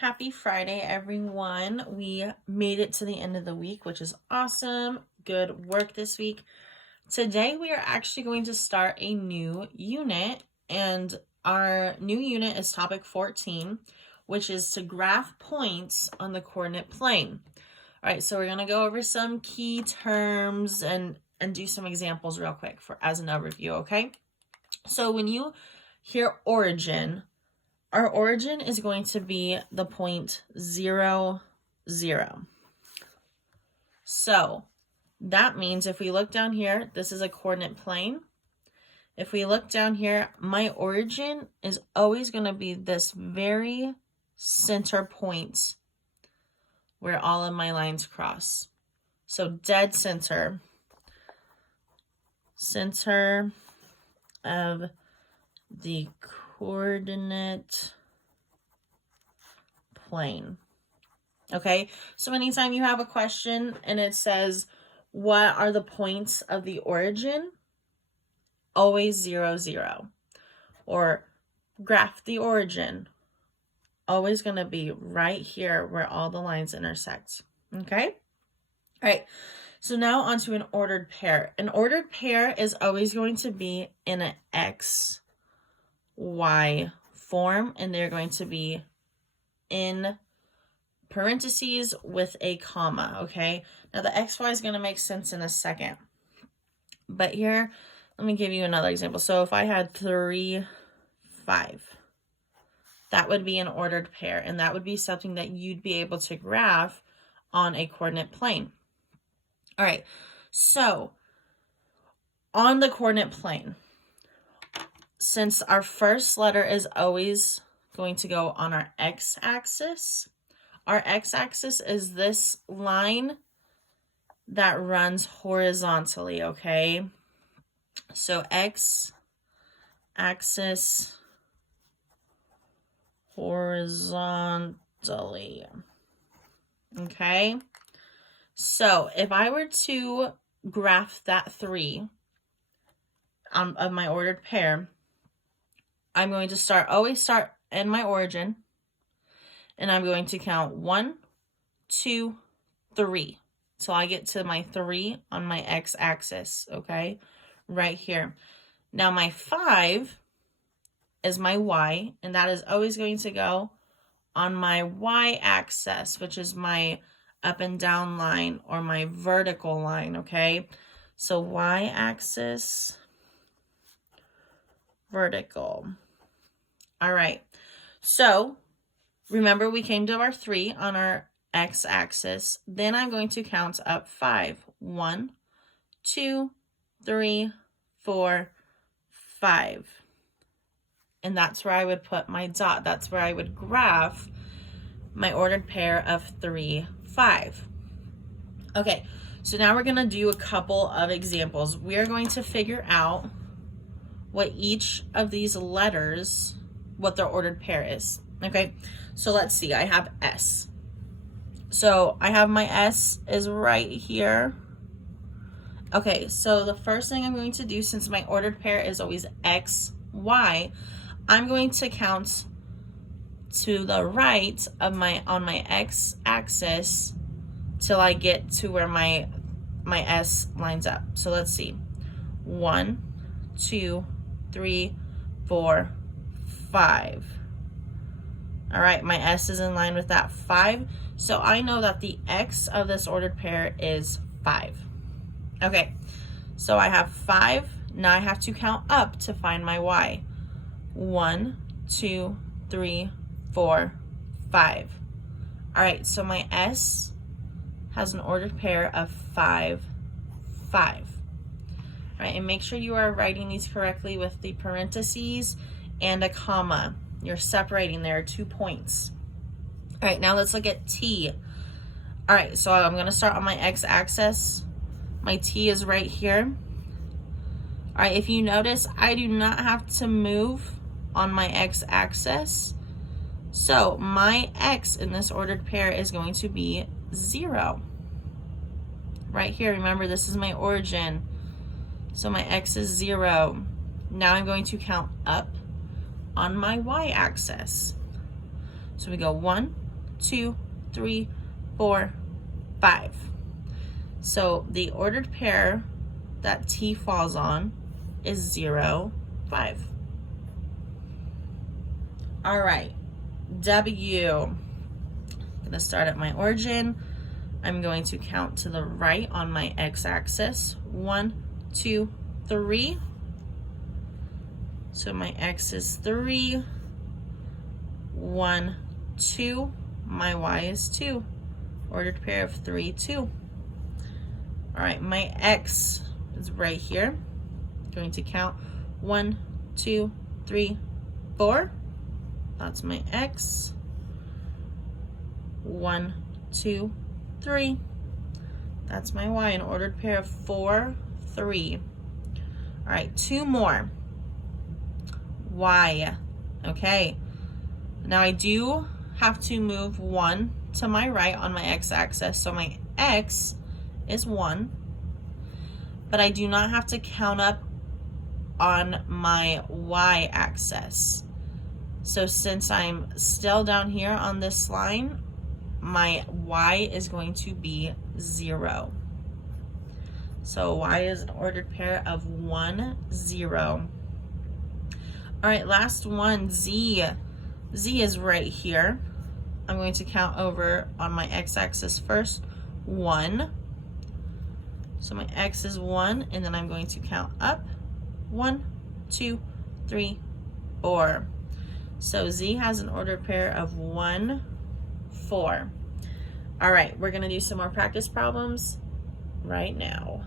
Happy Friday, everyone. We made it to the end of the week, which is awesome. Good work this week. Today, we are actually going to start a new unit, and our new unit is topic 14, which is to graph points on the coordinate plane. All right, so we're going to go over some key terms and do some examples real quick as an overview, okay? So when you hear origin, our origin is going to be the point 0, 0. So that means if we look down here, this is a coordinate plane. If we look down here, my origin is always going to be this very center point where all of my lines cross. So dead center of the coordinate plane. Okay, so anytime you have a question and it says, what are the points of the origin? Always 0, 0. Or graph the origin. Always going to be right here where all the lines intersect. Okay? All right, so now onto an ordered pair. An ordered pair is always going to be in an X, Y form, and they're going to be in parentheses with a comma, okay? Now the XY is going to make sense in a second. But here, let me give you another example. So if I had 3, 5, that would be an ordered pair, and that would be something that you'd be able to graph on a coordinate plane. All right, so on the coordinate plane, since our first letter is always going to go on our x-axis, our x-axis is this line that runs horizontally, okay? So x-axis horizontally, okay? So if I were to graph that 3 of my ordered pair, I'm going to always start in my origin, and I'm going to count 1, 2, 3 till I get to my 3 on my x-axis, okay? Right here. Now my 5 is my y, and that is always going to go on my y-axis, which is my up and down line or my vertical line, okay? So y-axis, vertical. All right, so remember we came to our 3 on our x-axis. Then I'm going to count up 5. 1, 2, 3, 4, 5. And that's where I would put my dot. That's where I would graph my ordered pair of 3, 5. Okay, so now we're going to do a couple of examples. We are going to figure out what each of these letters, what their ordered pair is. Okay, so let's see. I have S. So I have my S is right here. Okay, so the first thing I'm going to do, since my ordered pair is always X, Y, I'm going to count to the right of on my x-axis till I get to where my S lines up. So let's see. 1, 2, 3, 4, 5. All right, my S is in line with that 5. So I know that the X of this ordered pair is 5. Okay, so I have 5. Now I have to count up to find my Y. 1, 2, 3, 4, 5. All right, so my S has an ordered pair of 5, 5. All right, and make sure you are writing these correctly with the parentheses and a comma. You're separating. There are 2 points. All right, now let's look at T. All right, so I'm going to start on my x-axis. My T is right here. All right, if you notice, I do not have to move on my x-axis. So my X in this ordered pair is going to be 0. Right here, remember this is my origin. So my X is 0. Now I'm going to count up on my y-axis. So we go 1, 2, 3, 4, 5. So the ordered pair that T falls on is 0, 5. All right, W. I'm going to start at my origin. I'm going to count to the right on my x-axis. 1, 2, 3. So my x is 3. 1, 2. My y is 2. Ordered pair of 3, 2. All right, my x is right here. I'm going to count 1, 2, 3, 4. That's my x. 1, 2, 3. That's my y, an ordered pair of 4, 3. All right, 2 more. Y. Okay. Now I do have to move 1 to my right on my x-axis. So my x is 1. But I do not have to count up on my y-axis. So since I'm still down here on this line, my y is going to be 0. So y is an ordered pair of 1, 0. All right, last one, Z. Z is right here. I'm going to count over on my x-axis first, 1. So my x is 1, and then I'm going to count up, 1, 2, 3, 4. So Z has an ordered pair of 1, 4. All right, we're gonna do some more practice problems right now.